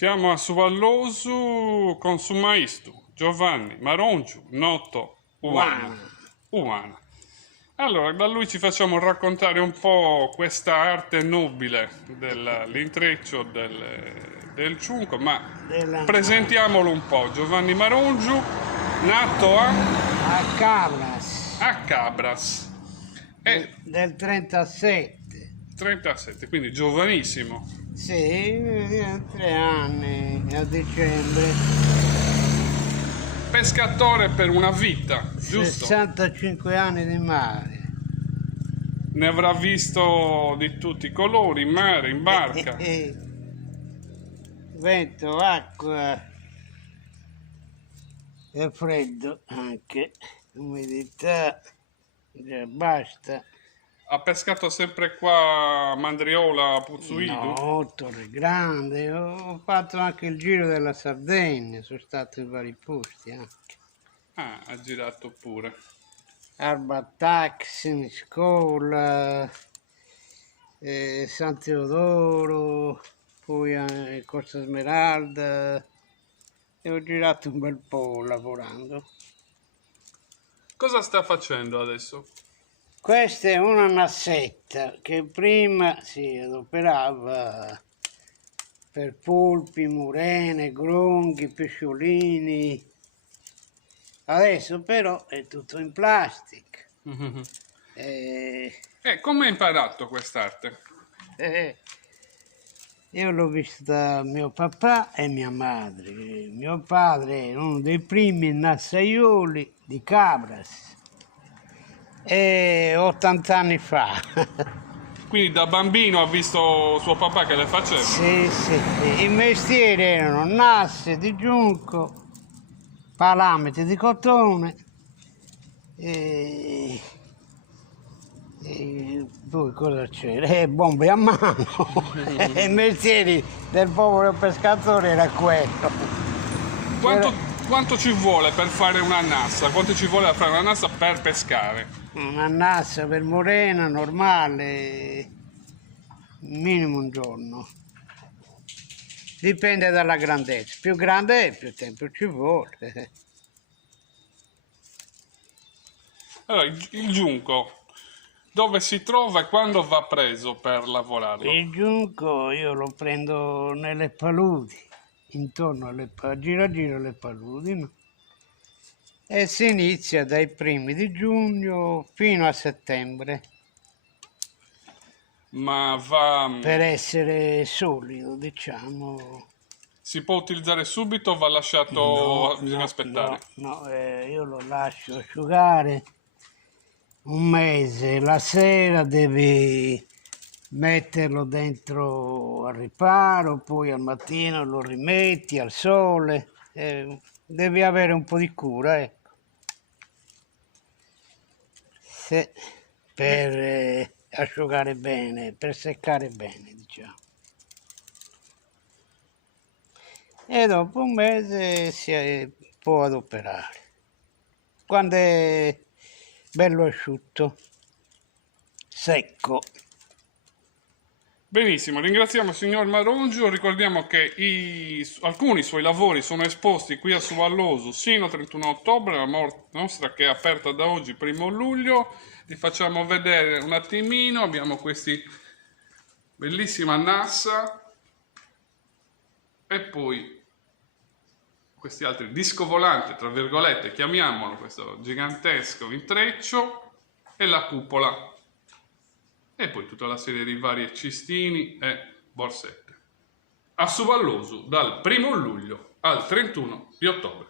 Siamo a Suvallosu con su maestro Giovanni Marongiu, noto Umana. Allora, da lui ci facciamo raccontare un po' questa arte nobile dell'intreccio del giunco, ma presentiamolo un po'. Giovanni Marongiu, nato a Cabras. A Cabras. Del 37. 37, quindi giovanissimo. Sì, 3 anni a dicembre. Pescatore per una vita, giusto? 65 anni di mare. Ne avrà visto di tutti i colori, in mare, in barca. Vento, acqua e freddo anche, umidità, già basta. Ha pescato sempre qua a Mandriola, Puzzuidu? No, Torre Grande, ho fatto anche il giro della Sardegna, sono stato in vari posti anche. Ah, ha girato pure. Arbatax, Niscola, San Teodoro, poi a Costa Smeralda, e ho girato un bel po' lavorando. Cosa sta facendo adesso? Questa è una nassetta che prima si adoperava per polpi, murene, gronghi, pesciolini. Adesso però è tutto in plastica. Come hai imparato quest'arte? Io l'ho vista da mio papà e mia madre. Mio padre è uno dei primi nassaioli di Cabras. 80 anni fa. Quindi da bambino ha visto suo papà che le faceva? Sì. I mestieri erano nasse di giunco, palamiti di cotone e poi cosa c'era? Bombe a mano. I mestieri del povero pescatore era quello. Quanto ci vuole per fare una nassa? Quanto ci vuole fare una nassa per pescare? Una nassa per morena normale, minimo un giorno. Dipende dalla grandezza. Più grande è, più tempo ci vuole. Allora, il giunco, dove si trova e quando va preso per lavorarlo? Il giunco io lo prendo nelle paludi, intorno alle paludi, a giro le paludi, no? E si inizia dai primi di giugno fino a settembre. Ma va... Per essere solido, diciamo. Si può utilizzare subito o va lasciato, bisogna aspettare? No, io lo lascio asciugare un mese. La sera devi metterlo dentro al riparo, poi al mattino lo rimetti al sole. Devi avere un po' di cura, ecco. Per asciugare bene, per seccare bene, diciamo. E dopo un mese si può adoperare, quando è bello asciutto, secco. Benissimo, ringraziamo il signor Marongiu, ricordiamo che alcuni suoi lavori sono esposti qui a Suvallosu sino al 31 ottobre, la mostra che è aperta da oggi, 1° luglio, li facciamo vedere un attimino, abbiamo questi bellissima nassa e poi questi altri disco volante, tra virgolette, chiamiamolo, questo gigantesco intreccio e la cupola. E poi tutta la serie di vari cestini e borsette. A Suvallosu dal 1° luglio al 31 di ottobre.